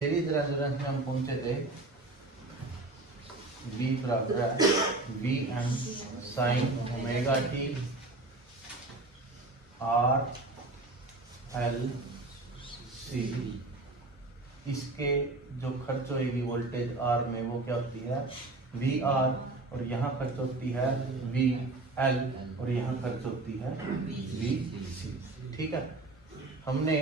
Series resonance में हम पहुंचे थे V बराबर है V M sine omega T R L C. इसके जो खर्च होगी वोल्टेज आर में वो क्या होती है वी आर, और यहाँ खर्च होती है वी एल, और यहाँ खर्च होती है वी सी। ठीक है, हमने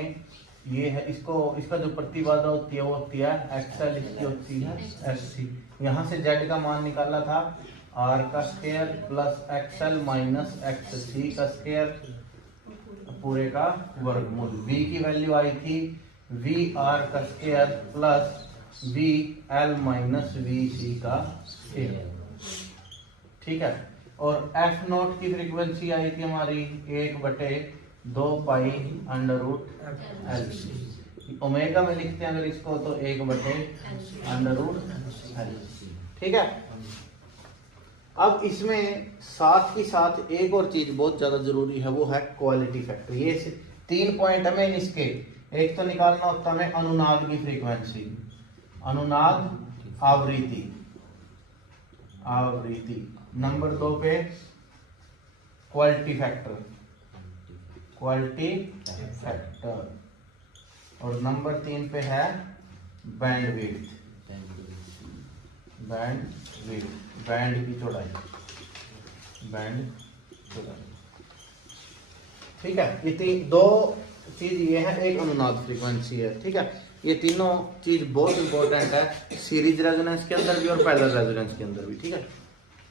ये है इसको, इसका जो प्रतिबाधा होती है वो होती है एक्सएल, इसकी होती है एस सी। यहाँ से जेड का मान निकाला था आर का square plus XL minus X C का स्क्वायर पूरे का वर्गमूल। वी की वैल्यू आई थी वी आर का square plus V L minus V C का स्क्वायर। ठीक है, और एफ नॉट की फ्रीक्वेंसी आई थी हमारी 1/2 pi under root L C. Omega में लिखते हैं अगर इसको तो 1/√L। ठीक है, अब इसमें साथ ही साथ एक और चीज बहुत ज्यादा जरूरी है, वो है क्वालिटी फैक्टर। ये 3 पॉइंट हमें इसके, एक तो निकालना होता है अनुनाद की फ्रीक्वेंसी, अनुनाद आवृत्ति, आवृत्ति। नंबर 2 पे क्वालिटी फैक्टर, क्वालिटी फैक्टर, और नंबर 3 पे है बैंडविड्थ, बैंडविड्थ, बैंड की चौड़ाई, बैंड चौड़ाई। ठीक है, ये दो चीज ये है, एक अनुनाद फ्रीक्वेंसी है। ठीक है, ये तीनों चीज बहुत इंपॉर्टेंट है सीरीज रेजोनेंस के अंदर भी और पैरेलल रेजोनेंस के अंदर भी। ठीक है,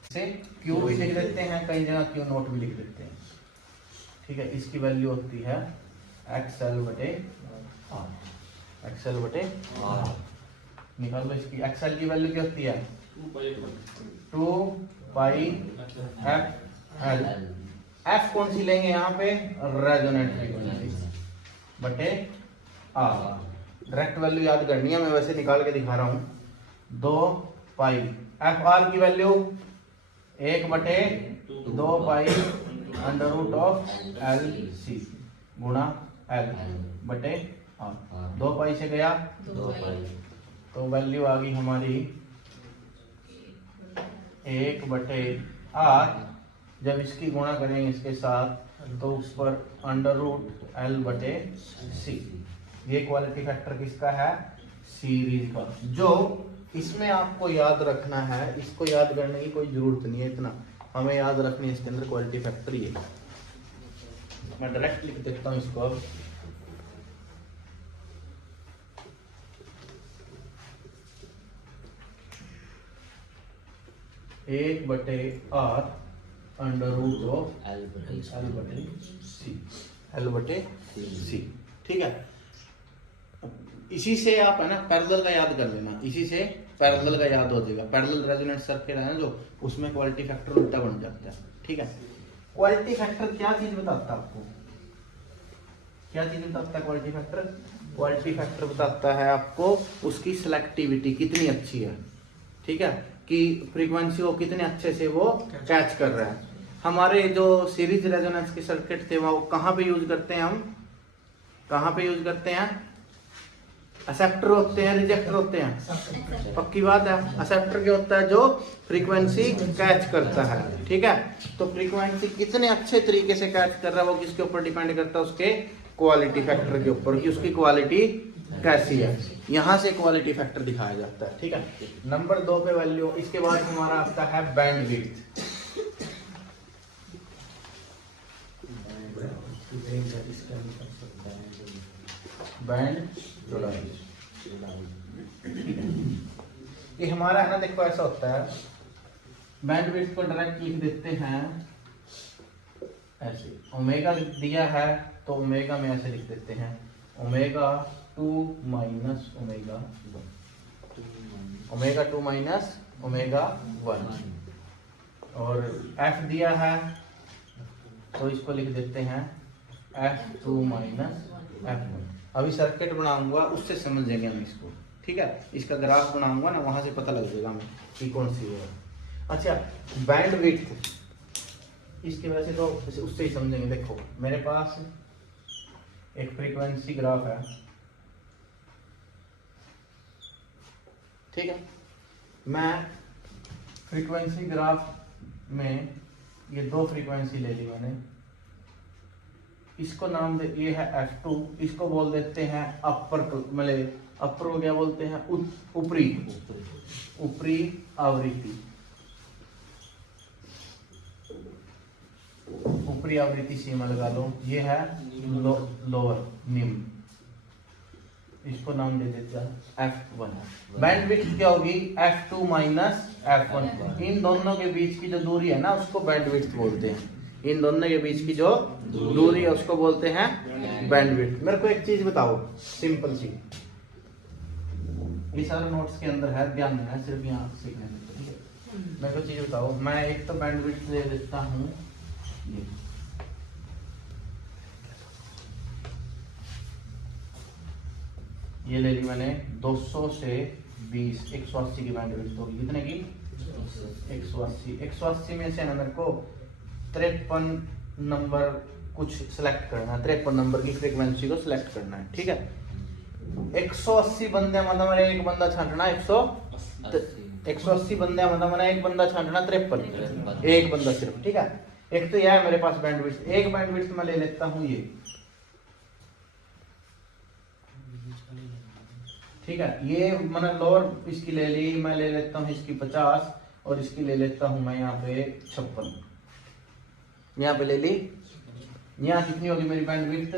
इसे क्यू भी लिख देते हैं, कई जगह क्यू नोट भी लिख देते हैं। ठीक है, इसकी वैल्यू होती है एक्सएल बटे आर, एक्सएल बटे आर। निकाल लो इसकी, एक्सएल की वैल्यू क्या होती है 2 पाई एफ एल। एफ कौन सी लेंगे यहाँ पे, रेजोनेंट फ्रीक्वेंसी बटे आर। डायरेक्ट वैल्यू याद करनी है, मैं वैसे निकाल के दिखा रहा हूं। 2 पाई एफ आर की value 1/2 pi under root of L C गुणा एल बटे आर। 2 पाई से गया 2 पाई, तो वैल्यू आ गई हमारी 1/r। जब इसकी गुणा करेंगे इसके साथ तो उस पर अंडर रूट एल बटे सी। ये क्वालिटी फैक्टर किसका है, सीरीज का। जो इसमें आपको याद रखना है, इसको याद करने की कोई जरूरत नहीं है, इतना हमें याद रखनी है इसके अंदर क्वालिटी फैक्टर ही है। मैं डायरेक्ट लिख देता हूं इसको अब। एक बटे R under root of L बटे सी, एल बटे सी। ठीक है, इसी से आप है ना पैरेलल का याद कर लेना, इसी से पैरेलल का याद हो जाएगा। पैरेलल रेजोनेंस सर्किट है ना जो, उसमें क्वालिटी फैक्टर उल्टा बन जाता है। ठीक है, क्वालिटी फैक्टर क्या चीज बताता है आपको, क्या चीज बताता है क्वालिटी फैक्टर? क्वालिटी फैक्टर बताता है आपको उसकी सिलेक्टिविटी कितनी अच्छी है। ठीक है, कि फ्रीक्वेंसी को कितने अच्छे से वो कैच कर रहा है। हमारे जो सीरीज रेजोनेंस के सर्किट थे वो कहाँ पे यूज करते हैं, हम कहाँ पे यूज करते हैं? एक्सेप्टर होते हैं, रिजेक्टर होते हैं, पक्की बात है। एक्सेप्टर क्या होता है, जो फ्रीक्वेंसी कैच करता है। ठीक है, तो फ्रीक्वेंसी कितने अच्छे तरीके से कैच कर रहा है वो किसके ऊपर डिपेंड करता है, उसके क्वालिटी फैक्टर के ऊपर, कि उसकी क्वालिटी कैसी है। यहां से क्वालिटी फैक्टर दिखाया जाता है। ठीक है, नंबर 2 पे वैल्यू। इसके बाद हमारा आता है बैंडविड्थ। बैंड चौड़ाई, ये हमारा है ना, देखो ऐसा होता है, बैंडविड्थ को डायरेक्ट लिख देते हैं ऐसे। ओमेगा दिया है तो ओमेगा में ऐसे लिख देते हैं omega 2 minus omega 1, omega 2 minus omega 1। और एफ दिया है तो इसको लिख देते हैं F2 माइनस F1। अभी सर्किट बनाऊंगा उससे समझेंगे हम इसको। ठीक है, इसका ग्राफ बनाऊंगा ना, वहां से पता लग जाएगा हमें कि कौन सी है। अच्छा, बैंडविड्थ इसकी वजह से तो उससे ही समझेंगे। देखो मेरे पास एक फ्रीक्वेंसी ग्राफ है, ठीक है, मैं फ्रीक्वेंसी ग्राफ में ये दो फ्रीक्वेंसी ले ली मैंने, इसको नाम दे, ये है F2, इसको बोल देते हैं अपर, मतलब अपर को क्या बोलते हैं, ऊपरी ऊपरी आवृत्ति, ऊपरी आवृत्ति सीमा लगा लो। ये है लोअर निम्न, इसको नाम दे देते हैं F1। बैंडविड्थ क्या होगी, F2 माइनस F1। इन दोनों के बीच की जो दूरी है ना उसको बैंडविड्थ बोलते हैं, इन दोनों के बीच की जो दूरी है उसको बोलते हैं बैंडविड्थ। मेरे को एक चीज बताओ सिंपल सी, ये सारे नोट्स के अंदर है, ध्यान देना, सिर्फ यहाँ सीखने में, ठीक है। मेरे को चीज बताओ, मैं एक तो बैंडविड्थ ले लेता हूँ, ये ले ली मैंने 200 से 20, 180 की बैंडविड्थ होगी, कितने की 180 में से ना मेरे को 53 नंबर कुछ सिलेक्ट करना है, 53 नंबर की फ्रीक्वेंसी को सिलेक्ट करना है, ठीक है। 180 बंदे मतलब मैंने एक बंदा छांटना, 180 बंदे मतलब मैंने एक बंदा छांटना 53, एक बंदा सिर्फ, ठीक है। एक तो यह है मेरे पास बैंडविड्थ, एक बैंडविड्थ मैं ले लेता हूँ ये, ठीक है। ये मैंने लोअर इसकी ले ली, मैं ले लेता हूँ इसकी 50 और इसकी ले लेता हूँ मैं यहाँ पे 56, यहाँ पे ले ली। यहाँ कितनी होगी मेरी बैंडविड्थ,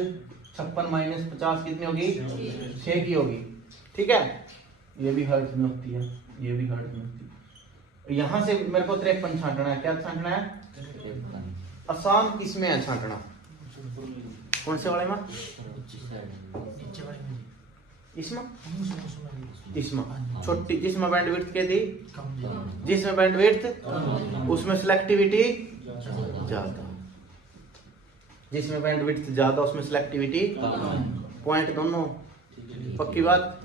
56 माइनस 50 कितनी होगी, 6 की होगी, ठीक है। ये भी हर्ट्ज में होती है, ये भी हर्ट्ज में होती है। यहाँ से मेरे को 53 छांटना है, क्या छांटना है, आसान किसमें है छांटना, कौन से वाले में, इसमें छोटी, जिसमें बैंडविड्थ के थी, जिसमें बैंडविड्थ उसमें सिलेक्टिविटी ज्यादा, जिसमें बैंडविड्थ ज्यादा उसमें सिलेक्टिविटी, पॉइंट दोनों, पक्की बात।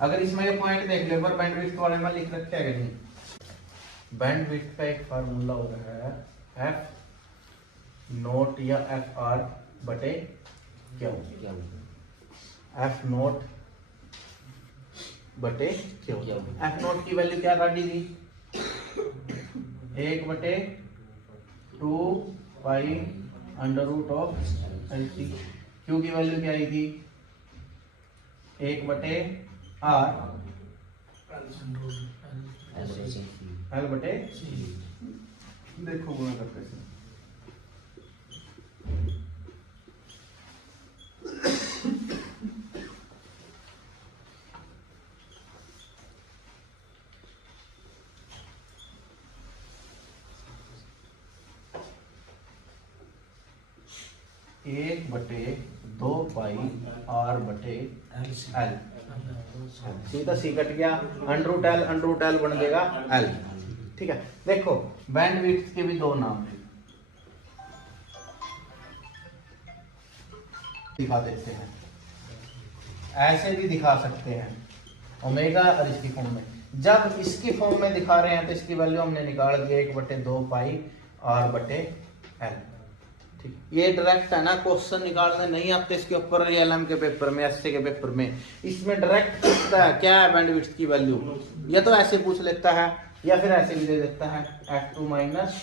अगर इसमें ये पॉइंट देख ले, पर बैंडविड्थ वाले में लिख रखे है नहीं, बैंडविड्थ का एक फार्मूला हो रहा है एफ नोट या एफ आर बटे क्या, एफ नोट बटे क्या। एफ नोट की वैल्यू क्या काटी थी, 1/2 pi under root of LC। Q की वैल्यू क्या आई थी, 1/r L बटे, देखो गुणा करके से, एक बटे 2 पाई R बटे L, सीधा सी कट गया, अंडर रूट L बन देगा L, ठीक है। देखो बैंडविड्थ के भी दो नाम है, दिखा देते हैं, ऐसे भी दिखा सकते हैं, ओमेगा और इसकी फॉर्म में। जब इसकी फॉर्म में दिखा रहे हैं तो इसकी वैल्यू हमने निकाल दी 1/2 पाई R बटे L, ठीक। ये डायरेक्ट है ना, क्वेश्चन निकालने नहीं आते इसके ऊपर, LM के पेपर में, SC के पेपर में, इसमें डायरेक्ट पूछता है क्या है बैंडविड्थ की वैल्यू, या तो ऐसे पूछ लेता है या फिर ऐसे भी दे देता है, F2 माइनस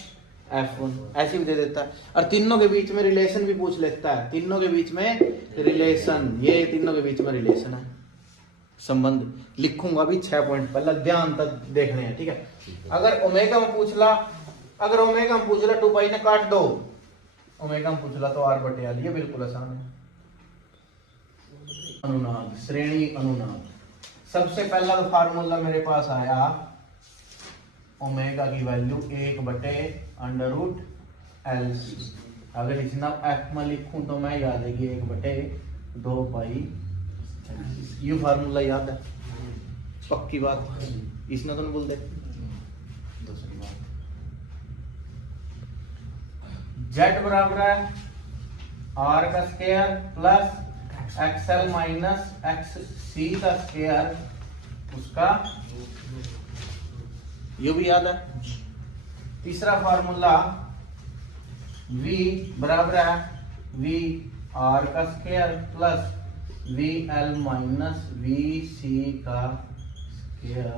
F1 ऐसे भी दे देता है, और तीनों के बीच में रिलेशन भी पूछ लेता है, तीनों के बीच में रिलेशन, ये तीनों के बीच में रिलेशन है, संबंध लिखूंगा भी 6 पॉइंट, पहले ध्यान तक देखने हैं, ठीक है। अगर ओमेगा में पूछ ला, अगर ओमेगा में पूछ ला 2 पाई ने काट दो, ओमेगा में पूछ ला तो R बटे L, ये बिल्कुल आसान है। अनुनाद, श्रेणी अनुनाद, सबसे पहला तो फार्मूला मेरे पास आया, ओमेगा की वैल्यू 1/√LC। अगर इसना F में लिखूं तो मैं याद है कि 1/2 पाई, ये फार्मूला याद है, पक्की बात, इसने तो नहीं बोल दे। दूसरी बात, Z बराबर है R का square plus XL minus XC का स्क्वायर, उसका ये भी याद है। तीसरा फार्मूला v बराबर है वी आर का square plus V L minus V C का स्क्वायर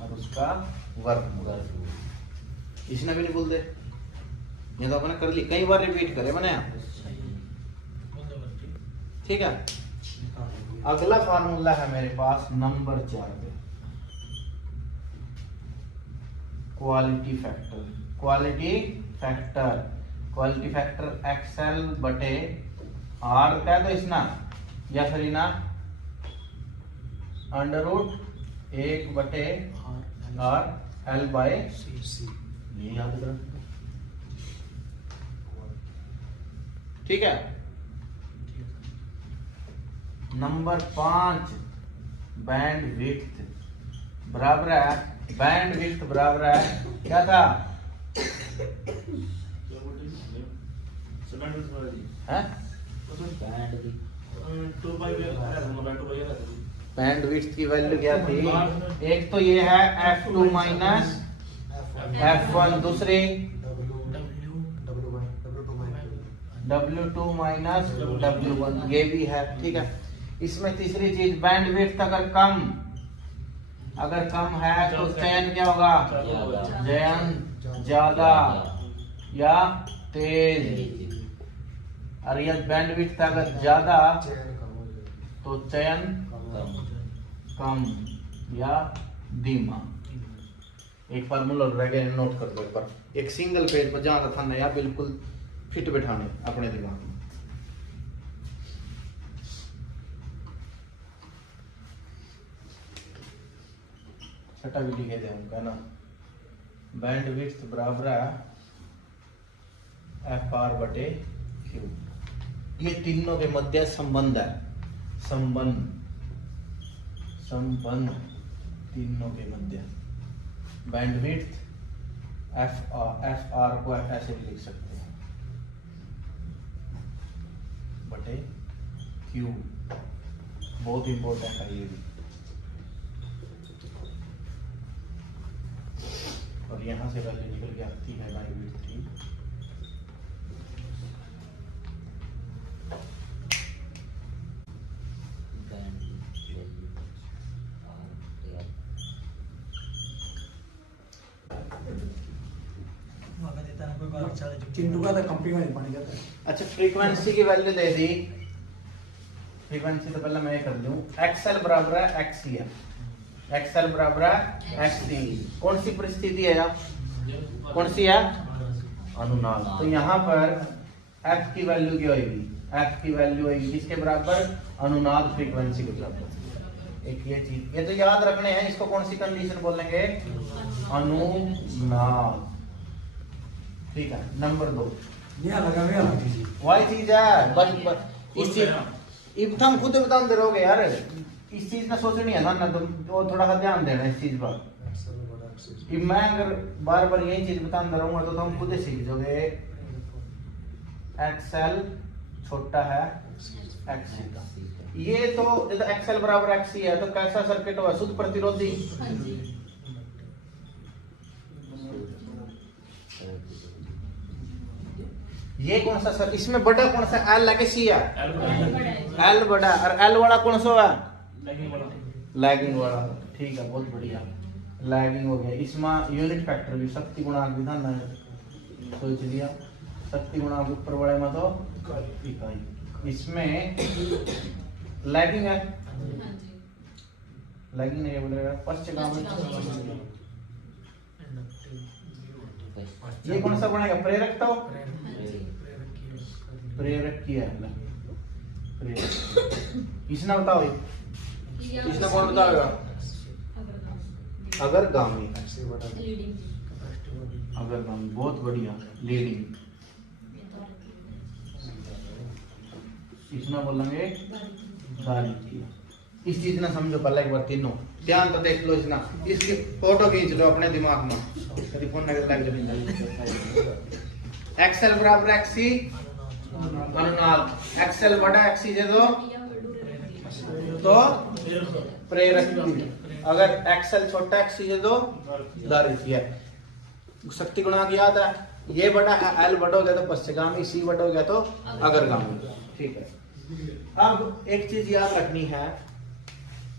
और उसका वर्ग। इसने भी नहीं बोल दे, ये तो अपने कर ली, कई बार रिपीट करे मैंने। ठीक है, अगला फार्मूला है मेरे पास नंबर 4 पे, quality factor. Quality factor, quality factor XL बटे आर कह दो इसना, या फिर ना अंडर रूट 1 बटे आर एल बाय सी, ये याद कर। ठीक है, नंबर 5 बैंड विड्थ बराबर है, बैंड विड्थ बराबर है क्या था है? बैंड विड्थ की वैल्यू क्या थी? एक तो ये है F2 माइनस F1, दूसरी W2 माइनस W1, ये भी है। ठीक है, इसमें तीसरी चीज बैंड विड्थ अगर कम है तो चयन क्या होगा? चयन ज्यादा या तेज। और यह बैंड विड्थ अगर ज्यादा तो चयन कम या धीमा। एक फार्मूला रह गया, नोट कर दो एक बार, एक सिंगल पेज पर जहां था नया बिल्कुल फिट बैठाने अपने दिमाग में। छठा भी लिखे थे उनका ना, बैंड विड्थ बराबर है एफ आर बटे क्यू। ये तीनों के मध्य संबंध है, संबंध तीनों के मध्य। बैंड विड्थ एफ आर को ऐसे भी लिख सकते हैं बटे क्यू, बहुत इंपॉर्टेंट है ये भी। और यहां से वैल्यू निकल के आती है बैंड विड्थ की चिंटू का तो कंपनी में पानी जाता है। अच्छा, फ्रीक्वेंसी की वैल्यू दे दी, फ्रीक्वेंसी तो पहले मैं ये कर दूं, एक्सएल बराबर है एक्सी है, एक्सएल बराबर है एक्सी। कौन सी परिस्थिति है यार? कौन सी है? अनुनाद। तो यहाँ पर एफ की वैल्यू क्या होगी? एफ की वैल्यू होगी किसके बराबर? अनुनाद फ्रीक्वेंसी के बराबर। एक ये चीज, ये तो याद रखने हैं, इसको कौन सी कंडीशन बोलेंगे? अनुनाद। ठीक है, नंबर 2 वही चीज है, बस इस चीज इब हम खुद बता दे रहोगे यार, इस चीज ना सोचनी है ना तुम, तो थोड़ा सा ध्यान देना इस चीज पर। मैं अगर बार बार यही चीज बताता रहूंगा तो तुम खुद ही सीख जाओगे। एक्सएल छोटा है एक्सी का, ये तो जब एक्सएल बराबर एक्सी है तो कैसा सर्किट होगा? शुद्ध प्रतिरोधी। ये कौन सा सर? इसमें बड़ा कौन सा? एल है कि सी है? एल बड़ा। और एल वाला कौन सा है? लैगिंग वाला। ठीक है, बहुत बढ़िया, लैगिंग हो गया। इसमें यूनिट फैक्टर भी शक्ति गुणांक भी था ना, सोच लिया। शक्ति गुणांक ऊपर वाले में तो इकाई, इसमें लैगिंग है, लैगिंग नहीं बोलेगा पश्चगामी। ये कौन सा बनेगा? प्रेरक। तो प्रेरक किया है, प्रेरक। इसना बताओ, इसना कौन बताएगा? अगर गामी, अगर गामी, बहुत बढ़िया, लीडिंग। इसना बोलेंगे दारी। इस चीज ना समझो पहले एक बार, तीनों ध्यान तो देख लो। इसना इसकी फोटो खींच लो अपने दिमाग में, कभी फोन एक्सएल बराबर एक्सी अनुनाद, एक्सएल बड़ा एक्सी दे दो तो प्रेरक। अगर एक्सएल छोटा एक्सी दे दो दारी। शक्ति गुणांक याद है, ये बटा है L बटा हो गया तो पश्चगामी, C बटा हो गया तो अग्रगामी। ठीक है, अब एक चीज याद रखनी है,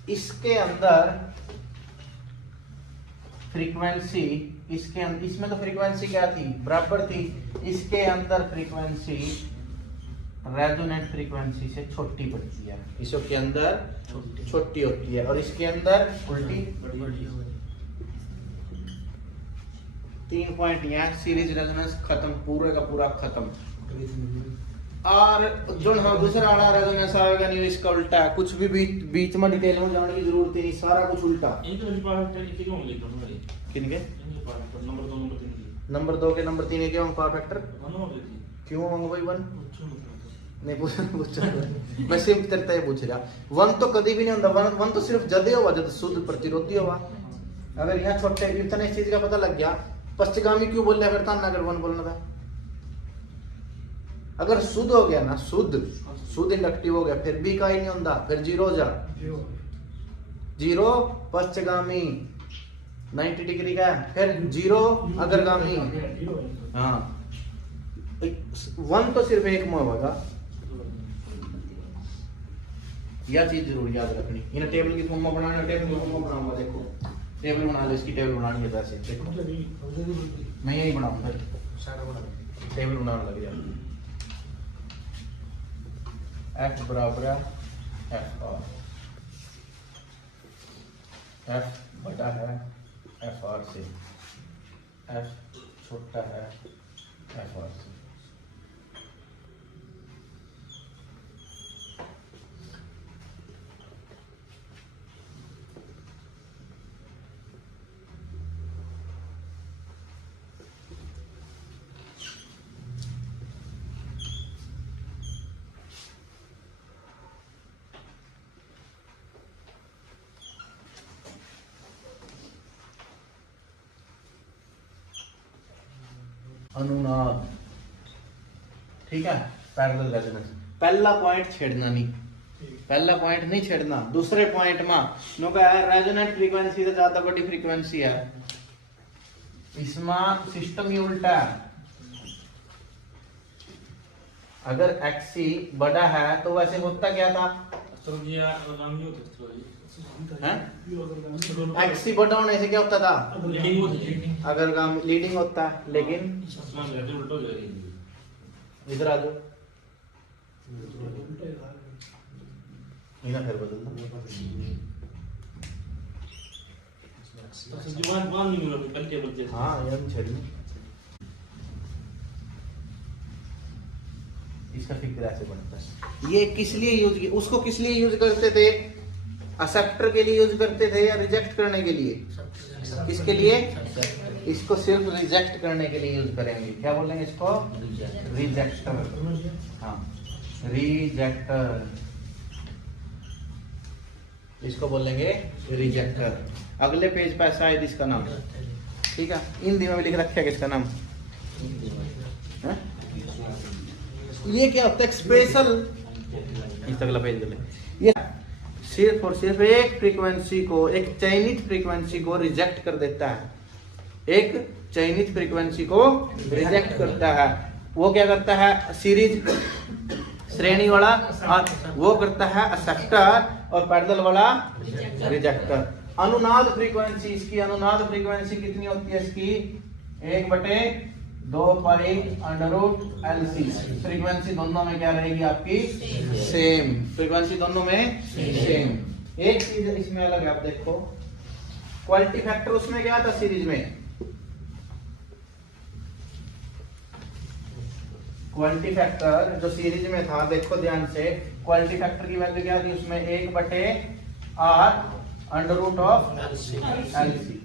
इसके अंदर फ्रीक्वेंसी, इसमें तो फ्रीक्वेंसी क्या थी, बराबर थी, इसके अंदर फ्रीक्वेंसी रेजोनेंट फ्रीक्वेंसी से छोटी पड़ती है, इसके अंदर छोटी होती है और इसके अंदर उल्टी। 3 पॉइंट यहाँ सीरीज रेजोनेंस खत्म, पूरे का पूरा खत्म। और जो हम दूसरा वाला रेजोनेंस आएगा नहीं, इसका उल्टा है, कुछ भी बीच में डिटेल में जाने की जरूरत ही नहीं, सारा कुछ उल्टा। किनके नंबर 2 के नंबर 3 के हम पावर फैक्टर क्यों होंगे भाई 1 नहीं पूछ मैं सिर्फ तेरे ये पूछ रहा, 1 तो कभी भी नहीं होता, 1 तो सिर्फ जदे होगा जब शुद्ध प्रतिरोधी होगा। अगर यहाँ छोटे इतना इस चीज का पता लग गया, पश्चगामी क्यों बोल रहा फिर था ना, अगर 1 बोलना था, अगर शुद्ध हो गया ना, शुद्ध इंडक्टिव हो गया, फिर भी का ही नहीं होता, फिर 0 हो जा, 0 पश्चगामी 90 डिग्री का, फिर 0 अग्रगामी। हाँ 1 तो सिर्फ एक में होगा, यह चीज जरूर याद रखनी। इन टेबल की फॉर्म बनाना, टेबल की फॉर्म बनाऊंगा, देखो टेबल बना लो, इसकी टेबल बनानी है वैसे, देखो मैं यही बनाऊंगा, टेबल बनाने लग जाए। F बराबर है FR, F बड़ा है FR से, F छोटा है FR से। अनुनाद, ठीक है, पैरेलल रेजोनेंस। पहला पॉइंट छेड़ना नहीं, पहला पॉइंट नहीं छेड़ना, दूसरे पॉइंट में नो का है रेजोनेंट फ्रीक्वेंसी से ज्यादा बड़ी फ्रीक्वेंसी है, इसमें सिस्टम ही उल्टा है। अगर XC बड़ा है तो वैसे होता क्या था, XC बड़ा होने से क्या होता था, अगर लीडिंग होता है, लेकिन इधर आ जाओ, फिर बदल दो, हाँ यार छेड़नी, इसका फिक्र ऐसे बनता है। ये किस लिए यूज, उसको किस लिए यूज करते थे, एक्सेप्टर के लिए यूज करते थे या रिजेक्ट करने के लिए, किसके लिए, इसको सिर्फ रिजेक्ट करने के लिए यूज करेंगे, क्या बोलेंगे इसको, रिजेक्टर। हाँ रिजेक्टर, इसको बोलेंगे रिजेक्टर। अगले पेज पे ऐसा है इसका नाम, ठीक है, हिंदी में भी लिख रखा है किसका नाम, ये क्या होता है स्पेशल, इस अगला पेज ले, ये सिर्फ और सिर्फ एक फ्रीक्वेंसी को, एक चयनित फ्रीक्वेंसी को रिजेक्ट कर देता है, एक चयनित फ्रीक्वेंसी को रिजेक्ट करता है। वो क्या करता है, सीरीज श्रेणी वाला, और वो करता है एक्सेप्टर, और पैरेलल वाला रिजेक्टर। अनुनाद फ्रीक्वेंसी, इसकी अनुनाद फ्रीक्वेंसी कितनी होती है, इसकी 1/2 पाई √LC। फ्रीक्वेंसी दोनों में क्या रहेगी आपकी, सेम, फ्रीक्वेंसी दोनों में सेम। एक चीज इसमें अलग है, आप देखो क्वालिटी फैक्टर उसमें क्या था, सीरीज में क्वालिटी फैक्टर जो सीरीज में था, देखो ध्यान से, क्वालिटी फैक्टर की वैल्यू क्या थी उसमें, 1/R√LC।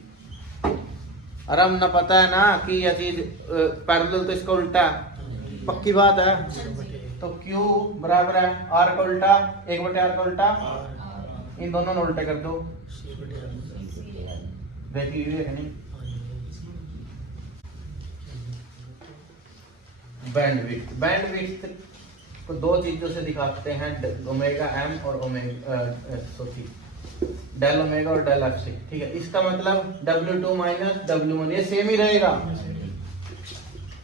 अरे हम ना पता है ना कि यह चीज पैरेलल, तो इसका उल्टा पक्की बात है, तो Q बराबर है R का उल्टा, 1/R का उल्टा, इन दोनों ने उल्टे कर दो, देखिए है नहीं। बैंडविड्थ को दो चीजों से दिखाते हैं, ओमेगा एम और डेल ओमेगा और डेल एफ से, ठीक है। इसका मतलब W2 - W1 ये सेम ही रहेगा,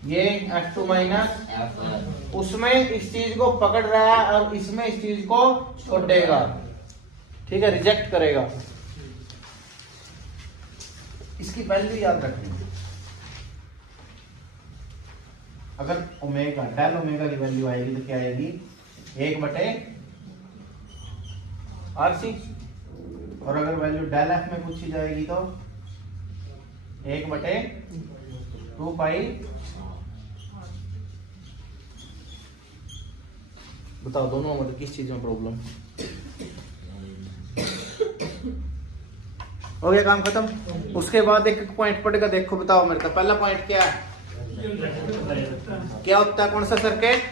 ये F2 माइनस, उसमें इस चीज को पकड़ रहा है और इसमें इस चीज को छोड़ेगा, ठीक है, रिजेक्ट करेगा। इसकी वैल्यू याद रखनी है। अगर ओमेगा डेल ओमेगा की वैल्यू आएगी तो क्या आएगी, 1/RC, और अगर वैल्यू डेल एफ में पूछी जाएगी तो 1/2 पाई। बताओ दोनों मतलब किस चीज में प्रॉब्लम। हो गया काम खत्म। उसके बाद एक पॉइंट पड़ेगा, देखो बताओ मेरे को पहला पॉइंट क्या है, क्या होता है, कौन सा सर्किट,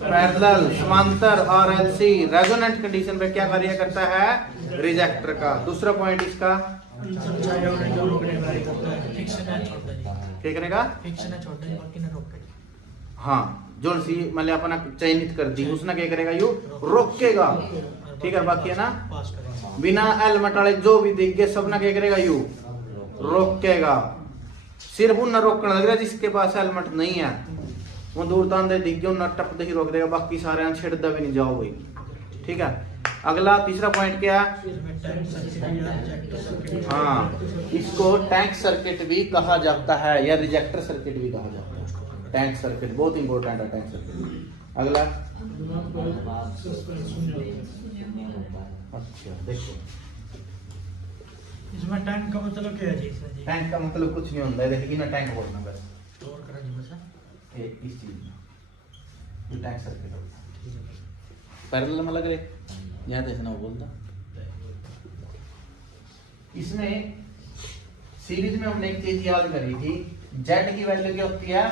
पैरेलल, समांतर और एलसी, रेजोनेंट कंडीशन पे क्या कार्य करता है, रिजेक्टर का। दूसरा पॉइंट इसका क्या करेगा, हाँ, जो सी मतलब अपना चयनित कर दी उसने क्या करेगा, यू रोकेगा, ठीक है। बाकी है ना बिना एलमेट वाले जो भी दिख गए सब ना क्या करेगा, यू रोकेगा। सिर्फ उन रोकने लग रहा जिसके पास हेलमेट नहीं है, वो दूर तांदे दिख गए उन टप दे ही रोक देगा, बाकी सारे छेड़दा भी नहीं जाओ भाई, ठीक है। अगला तीसरा पॉइंट क्या है, हाँ, इसको टैंक सर्किट भी कहा जाता है या रिजेक्टर सर्किट भी कहा जाता है। टैंक सर्किट बहुत इंपॉर्टेंट है, टैंक सर्किट। अगला अच्छा देखो, इसमें टैंक का मतलब क्या है जी? टैंक का मतलब कुछ नहीं होता है, देखिए ना टैंक बोलना बस, और करा जी बस ये इस चीज में ये टैंक सर्किट होता है। पैरेलल में लग रहे यहाँ देखना वो बोलता। इसमें सीरीज में हमने एक चीज याद करी थी, जेड की वैल्यू क्या होती है,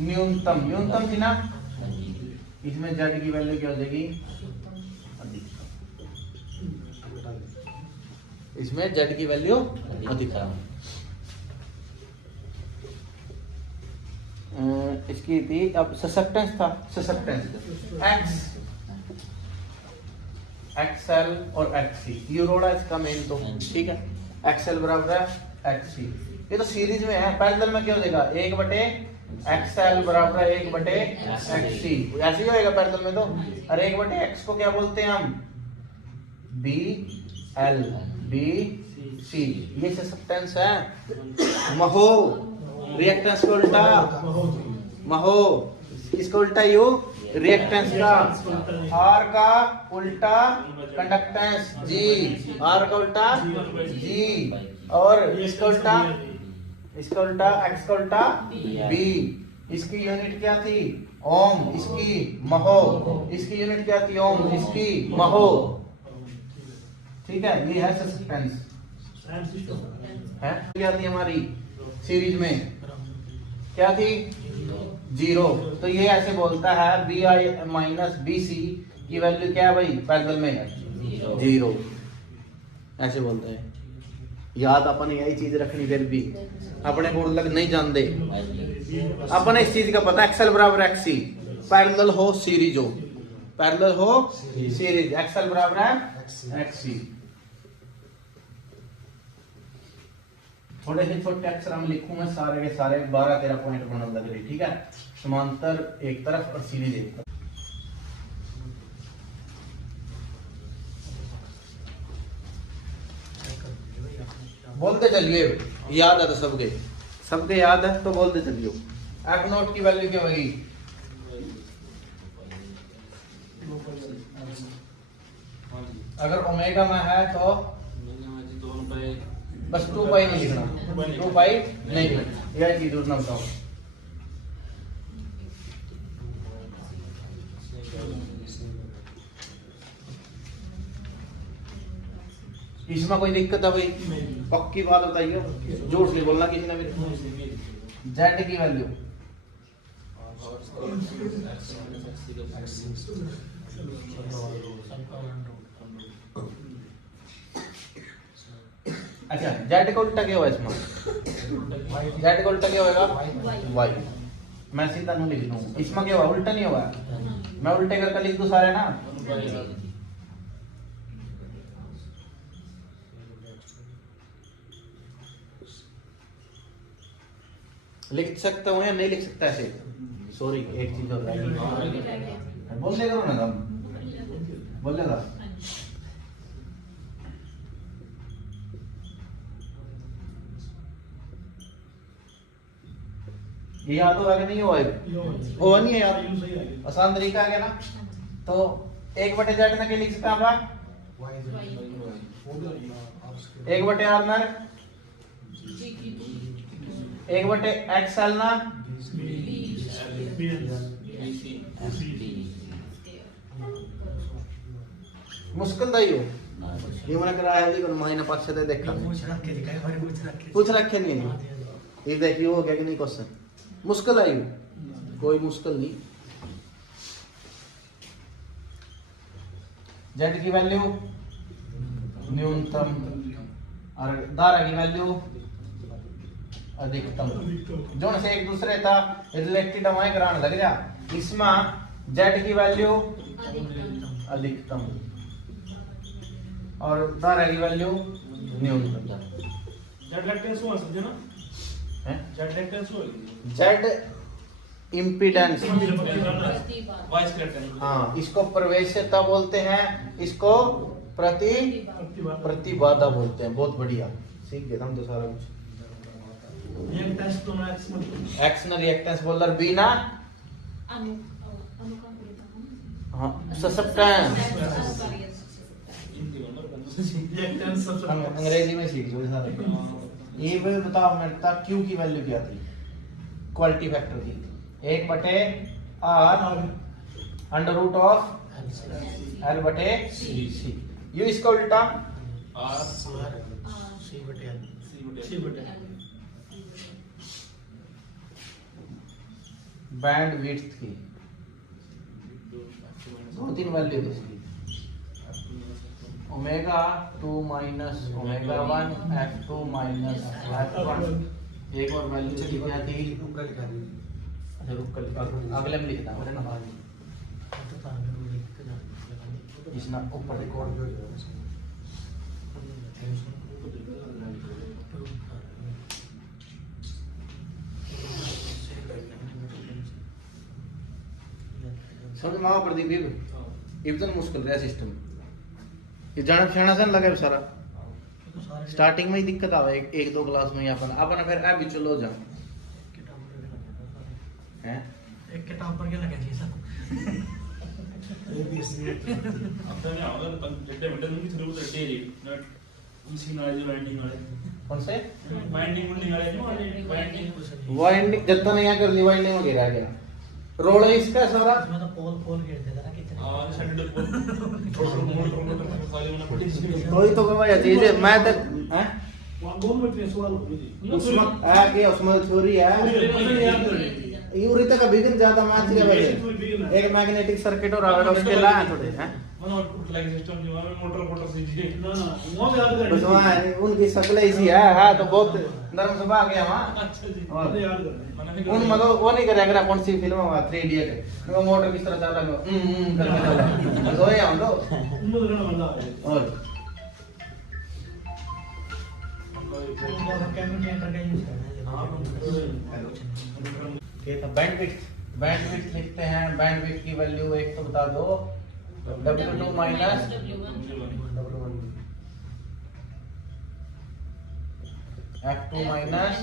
न्यूनतम, न्यूनतम थी ना, इसमें जेड की वैल्यू क्या हो जाएगी, अधिकतम। इसमें जेड की वैल्यू अधिकतम। इसकी थी अब ससेप्टेंस था, ससेप्टेंस एक्स, एक्सएल और एक्ससी, ये रोड़ा इसका मेन तो, ठीक है। एक्सएल बराबर है एक्ससी, ये तो सीरीज में है। पैरेलल में क्या हो जाएगा, 1/एक्सएल बराबर है 1/एक्ससी, ऐसे ही होएगा पैरेलल में तो। और 1/एक्स को क्या बोलते हैं हम, बी एल बी सी, ये ससेप्टेंस है। महो रिएक्टेंस को उल्टा, महो इसको उल्टा यू रिएक्टेंस का, आर का उल्टा कंडक्टेंस जी, आर का उल्टा जी, और इसका उल्टा, इसका उल्टा एक्स का उल्टा बी। इसकी यूनिट क्या थी, ओम, इसकी महो, इसकी यूनिट क्या थी, ओम, इसकी महो, ठीक है। ये है ससेप्टेंस है। क्या थी हमारी सीरीज में, क्या थी, 0, तो ये ऐसे बोलता है B I minus B C की वैल्यू क्या है भाई, पैरेलल में 0, ऐसे बोलते हैं। याद अपन यही चीज रखनी, फिर भी अपने बोर्ड लग नहीं जानते, अपने इस चीज का पता, एक्सएल बराबर एक्ससी, पैरेलल हो सीरीज हो, पैरेलल हो सीरीज, एक्सएल बराबर है एक्ससी। थोड़े से छोटे अक्षर में लिखूंगा, सारे के सारे 12-13 पॉइंट बनने लग रही, ठीक है। समांतर एक तरफ और सीरीज एक तरफ। बोलते चलिए, याद है तो सबके, सबके याद है तो बोलते चलिए। एफ नोट की वैल्यू क्या होगी, अगर ओमेगा में है तो बस 2 पाई नहीं लिखना, 2 पाई नहीं लिखना, यह चीज दूसरा बताओ। इसमें कोई दिक्कत है भाई, पक्की बात बताइए, झूठ नहीं बोलना किसी ने भी। जेड की वैल्यू अच्छा, जेड का उल्टा क्या होगा इसमें, जेड का उल्टा क्या होगा, वाई। मैं सीधा नहीं लिख दूँ, इसमें क्या होगा, उल्टा नहीं होगा, मैं उल्टे करके लिख दूँ सारे ना। लिख सकता हूँ या नहीं लिख सकता ऐसे? सॉरी, एक चीज और रह गई। बोल लेगा ना तुम, बोल लेगा। ये याद होगा कि नहीं हुआ? वो नहीं है यार, आसान तरीका है क्या ना? तो 1/z ना के लिख सकता हूँ, 1/r ना, 1/xl ना, मुश्किल था यो, ये मैंने कराया भी, महीना 5-6 दिन देखा, पूछ रखे नहीं है ये। देखिए हो गया कि नहीं क्वेश्चन? मुश्किल आई, कोई मुश्किल नहीं। जेड की वैल्यू न्यूनतम और धारा की वैल्यू अधिकतम, जो से एक दूसरे था रिलेटेड हमारे कराने लग जा। इसमें जेड की वैल्यू अधिकतम और धारा की वैल्यू न्यूनतम। जेड इम्पीडेंस, हाँ, इसको प्रवेश्यता बोलते हैं, इसको प्रतिबाधा बोलते हैं। बहुत बढ़िया, सीख गए हम तो सारा कुछ। एक्शनल रिएक्टेंस बोल रहा बी ना, हाँ, ससेप्टेंस अंग्रेजी में सीख लो सारे। ये भी बताओ मेरे क्यू की वैल्यू क्या थी क्वालिटी फैक्टर की? 1/r √of l/c। ये इसका उल्टा बैंड विड्थ की 2-3 वैल्यू थी इसकी, ω2 माइनस ω1 f2 माइनस f1। एक और वैल्यू चली क्या थी? अच्छा रुक कर अगले में लिखता हूँ ना, इसना ऊपर रिकॉर्ड समझ में आओ प्रदीप, इतना मुश्किल रहा सिस्टम, ये जाना पछाना सन लगे सारा। स्टार्टिंग में ही दिक्कत आवे, एक दो क्लास में अपन अपन फिर अभी चलो जा हैं एक किताब पर के लगे जी सर एबीसी अब तो ना होगा तो डेटा बेटा नहीं थोड़ी बहुत डेली नॉट उसी नॉलेज वाइंडिंग वाले कौन से वाइंडिंग वाले वाइंडिंग जब तो नहीं कर ली वाइंडिंग वगैरह क्या रोल है इसका सारा। मैं तो पोल खेलते था ना कितने और शटल थोड़ा मोटर खाली होना पड़ेगा। कोई तो कोई चीज है मैं तो हैं गोल में ट्रेस वाला होगी उसमें आ गया, उसमें थ्योरी है यूरी तक बिगन ज्यादा मैच के वजह एक मैग्नेटिक सर्किट और आवेगा उसके लाए थोड़े हैं मतलब लाइक सिस्टम जो है मोटर से ना वो याद कर बस वहां उनकी शक्ल ऐसी है तो बहुत नरम स्वभाव आ गया वहां। अच्छा जी और याद कर उन मतलब वो नहीं करेगा कौन सी फिल्म में 3 इडियट वो मोटर किस तरह चला करके चला तो ये हम तो उनको करना बंदा है और कम्यूटेटर का यूज करना है। ठीक है, बैंडविड्थ लिखते हैं। बैंडविड्थ की वैल्यू एक तो बता दो W2 माइनस F2 माइनस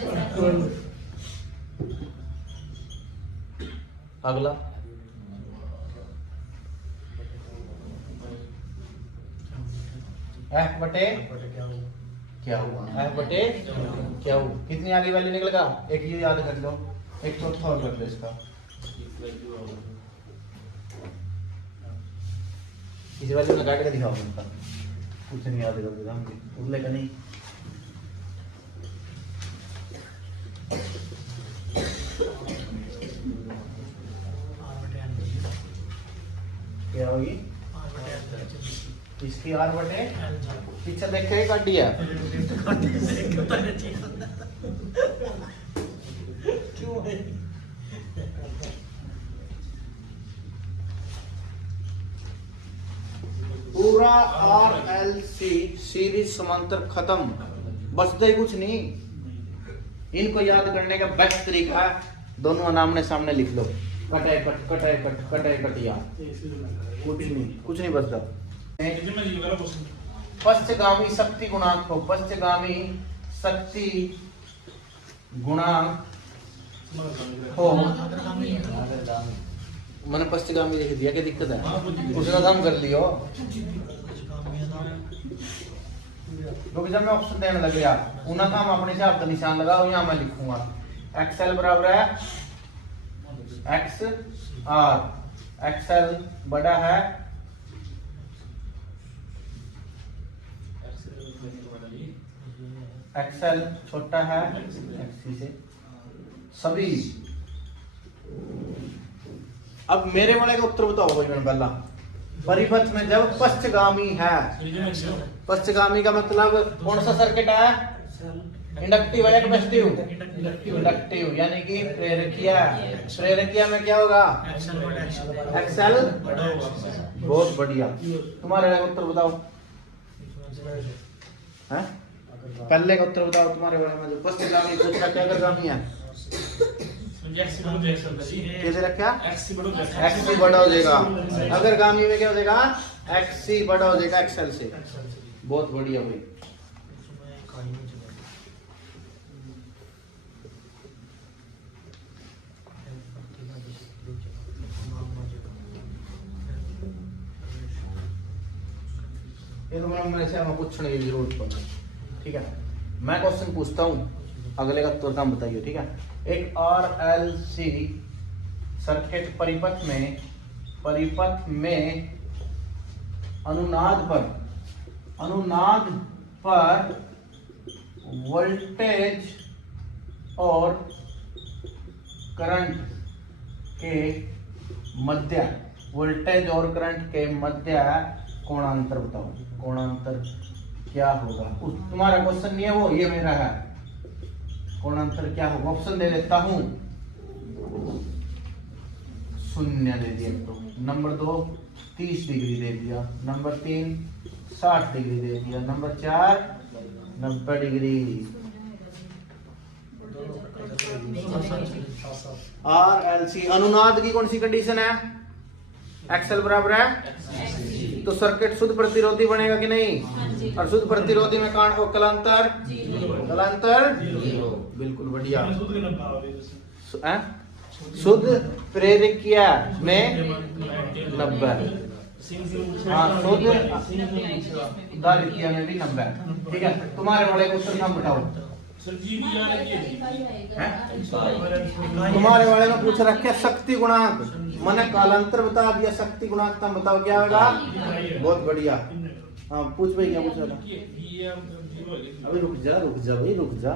अगला F बटे क्या हुआ F बटे क्या हुआ कितनी आगे वैल्यू निकलेगा? एक ये याद कर लो, एक चौथा और कर लो इसका। इस वैल्यू में काट के दिखाओ उनका कुछ नहीं याद कर हम उगले का नहीं। क्या होगी इसकी R बटे पीछे देख के काट दिया क्यों है पूरा RLC सीरीज समांतर खत्म, बचते कुछ नहीं। इनको याद करने का बेस्ट तरीका है, दोनों आमने सामने लिख लो, कटाई कट कटाई कट कटाई कट याद, कुछ नहीं बच रहा। कितने में ये वाला क्वेश्चन पश्चगामी शक्ति गुणांक को, पश्चगामी शक्ति गुणांक हो, मैंने पश्चगामी लिख दिया, क्या दिक्कत है? उसका काम कर लियो। क्योंकि जब मैं ऑप्शन देने लग गया उन्हें काम अपने हिसाब का निशान लगाओ, यहाँ मैं लिखूंगा एक्सएल बराबर है एक्स आर, एक्सएल बड़ा है एक्सएल छोटा है एक्सी से सभी। अब मेरे वाले का उत्तर बताओ भाई, मैंने पहला परिपथ में जब पश्चगामी है, पश्चगामी का मतलब कौन सा सर्किट है? इंडक्टिव है कैपेसिटिव? इंडक्टिव यानी कि प्रेरकीय, प्रेरकीय में क्या होगा? एक्सएल। बहुत बढ़िया, तुम्हारे वाले का उत्तर बताओ, हैं? पहले का उत्तर बताओ तुम्हारे बारे में, जो पश्चगामी पूछ रहा क्या अग्रगामी है? कैसे रखा? एक्सी बड़ा हो जाएगा, अग्रगामी में क्या हो जाएगा? एक्सी बड़ा हो जाएगा एक्सएल से। बहुत बढ़िया भाई। ये तो मेरे से हमें पूछने की जरूरत पड़ती है, ठीक है? मैं क्वेश्चन पूछता हूँ, अगले का उत्तर हम बताइए, ठीक है? एक आरएलसी सर्किट परिपथ में अनुनाद पर वोल्टेज और करंट के मध्य, वोल्टेज और करंट के मध्य कोणांतर बताओ, कोणांतर क्या होगा? तुम्हारा क्वेश्चन नहीं है वो, ये मेरा है। कोणांतर क्या होगा? ऑप्शन दे देता हूं, 0 दे दिया तो, नंबर 2 30 डिग्री दे दिया, नंबर 3 60 डिग्री दे दिया, नंबर 4 90 डिग्री। आरएलसी अनुनाद की कौन सी कंडीशन है? एक्सएल बराबर है, तो सर्किट शुद्ध प्रतिरोधी बनेगा कि नहीं? और शुद्ध प्रतिरोधी में कलांतर, कलांतर बिल्कुल बढ़िया। शुद्ध प्रेरकीय में 90, हाँ शुद्ध दारिकीय में भी 90, ठीक है? तुम्हारे वाले को उत्तर नाम बताओ। तुम्हारे वाले में पूछ रखा शक्ति गुणांक, मैंने कालांतर बता दिया, शक्ति गुणांक तुम बताओ क्या होगा? बहुत बढ़िया। हाँ पूछ भाई, क्या पूछ रहा था? अभी रुक जा भाई, रुक जा,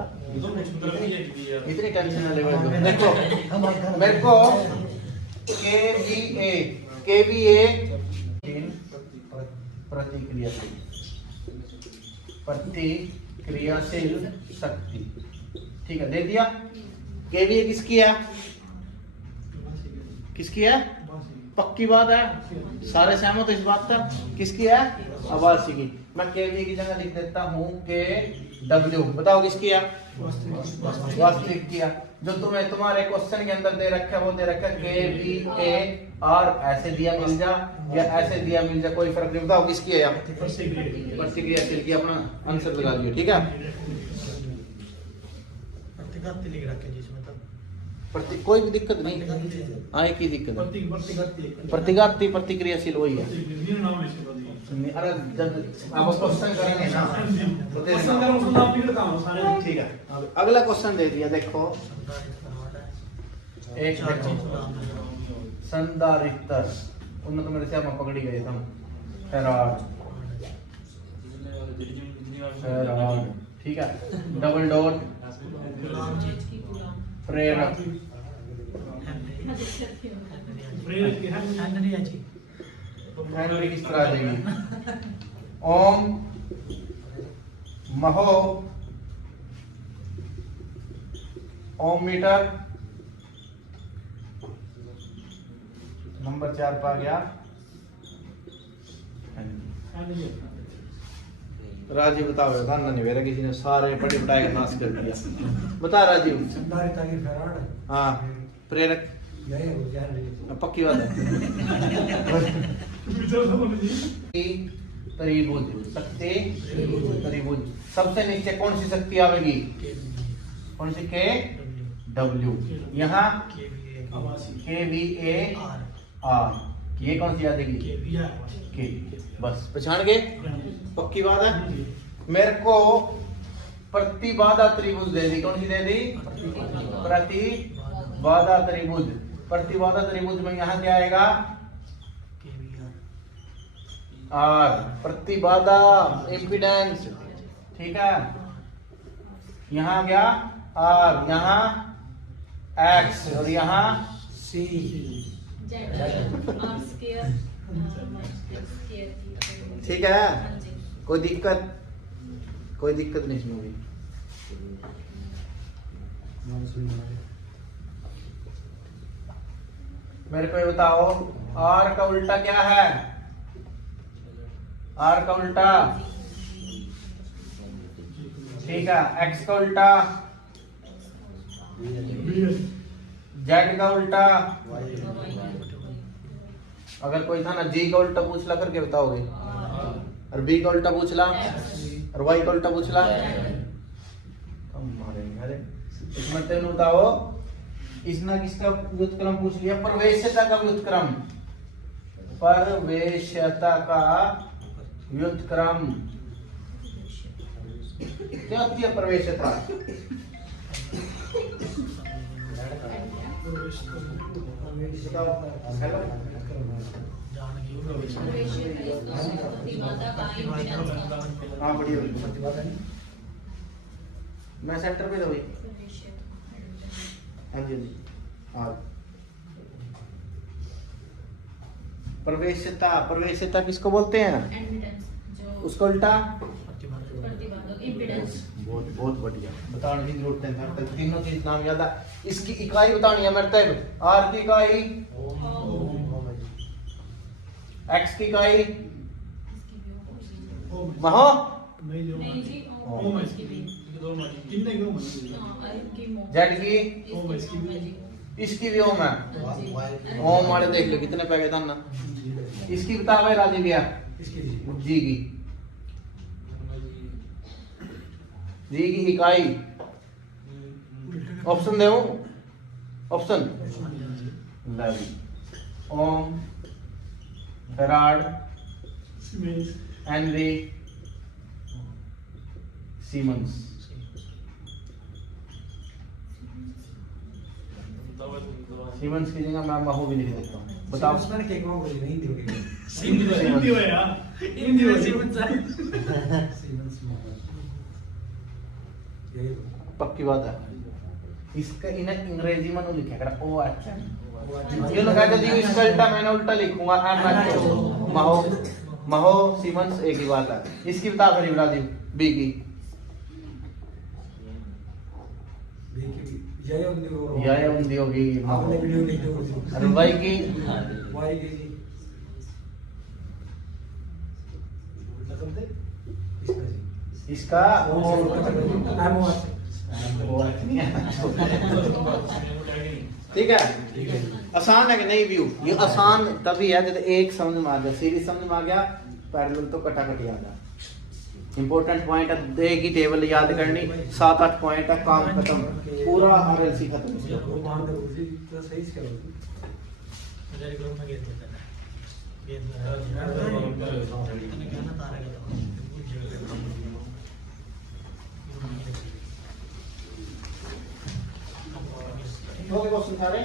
इतनी टेंशन ना ले। देखो मेरे को केवीए प्रतिक्रियाशील शक्ति, ठीक है? दे दिया। केवीए किसकी है? किसकी है? पक्की बात है, सारे सहमत इस बात तक? किसकी है? आवासी की। मैं केवीए की जगह लिख देता हूं के डब्ल्यू, बताओ किसकी है? वास्तविक की है। जो तुम्हें तुम्हारे क्वेश्चन के अंदर दे रखा है वो दे रखा है केवीए आर, ऐसे दिया मिल जा या ऐसे दिया मिल जा, कोई फर्क नहीं। बताओ किसकी है? प्रतिक्रियाशील की, अपना आंसर लगा दियो, ठीक है? लिख रखे जिसमें तब कोई भी दिक्कत नहीं, हाँ एक ही दिक्कत है, प्रतिघाती प्रतिक्रियाशील वही है। अरे जब आप क्वेश्चन करेंगे ना तो ठीक है। अगला क्वेश्चन दे दिया, देखो एक देखो संधारित्र, उन्होंने तो मेरे से हम पकड़ी गए थे फेराड, ठीक है? डबल डॉट प्रेरक, हेनरी किस तरह आ जाएगी? ओम महो ओम मीटर, नंबर 4 पा गया। राजीव बताओ बता ना नहीं मेरा किसी ने सारे पढ़े पढ़ाए का नाश कर दिया। बता राजीव। संधारिता की फेराड। हाँ प्रेरक यही हो जान रही पक्की बात है। त्रिभुज शक्ति त्रिभुज सबसे नीचे कौन सी शक्ति आवेगी? कौन सी? के डब्ल्यू। यहाँ के वी ए आर। ये कौन सी आ जाएगी? के। बस पहचान गए? पक्की बात है। मेरे को प्रतिबाधा त्रिभुज दे दी। कौन सी दे दी? प्रतिबाधा त्रिभुज। प्रतिबाधा त्रिभुज में यहाँ क्या आएगा? आर। प्रतिबाधा इम्पीडेंस, ठीक है। यहाँ आ गया आर, यहाँ एक्स और यहाँ सी। ठीक है। कोई दिक्कत? कोई दिक्कत नहीं इसमें भी। मेरे को ये बताओ आर का उल्टा क्या है? आर का उल्टा, ठीक है। एक्स का उल्टा, जेड का उल्टा। अगर कोई था ना जी का उल्टा पूछला करके बताओगे, और बी का उल्टा पूछला, और वाई का उल्टा पूछला, इसमें तेन बताओ। इसने किसका व्युत्क्रम पूछ लिया? प्रवेश्यता का व्युत्क्रम। प्रवेश्यता का व्युत्क्रम क्या होती है? प्रवेश्यता हाँ बढ़िया। मैं सेंटर पे था भाई। हाँ जी हाँ। प्रवेश्यता, प्रवेश्यता किसको बोलते हैं? उसका उल्टा बहुत बहुत बढ़िया। बताने की जरूरत है, तीनों चीज नाम याद है। इसकी इकाई बतानी है मेरे तक। आर की इकाई, एक्स की इकाई महो, जेड की, इसकी भी ओम है। ओम वाले देख लो कितने पैके था ना। इसकी बता भाई राजी गया जी की, जी की इकाई। ऑप्शन दे, ऑप्शन ओम, फेराड, हेनरी, सीमंस। सीमंस की जगह मैं माहू भी लिख देता हूँ। बताओ। केक में बोली नहीं दी हिंदी में यार, हिंदी में सीमंस पक्की बात है। इसका इन्हें अंग्रेजी में लिखा कर ओ अच्छा ये लोग कहते हैं इसका उल्टा मैंने उल्टा लिखूंगा एम एच महो महो सीमंस एक ही बात है। इसकी बता करी राजीव बी की यह उन्दी होगी महो। अरे वाई की इसका ठीक है। आसान है कि नहीं व्यू? ये आसान तभी है जब एक समझ में आ गया, सीरीज समझ में आ गया, पैरेलल तो कटाकटी आ गया। इंपॉर्टेंट पॉइंट है, एक ही टेबल याद करनी, 7-8 पॉइंट है, काम खत्म, पूरा आरएलसी खत्म। हो गए क्वेश्चन सारे?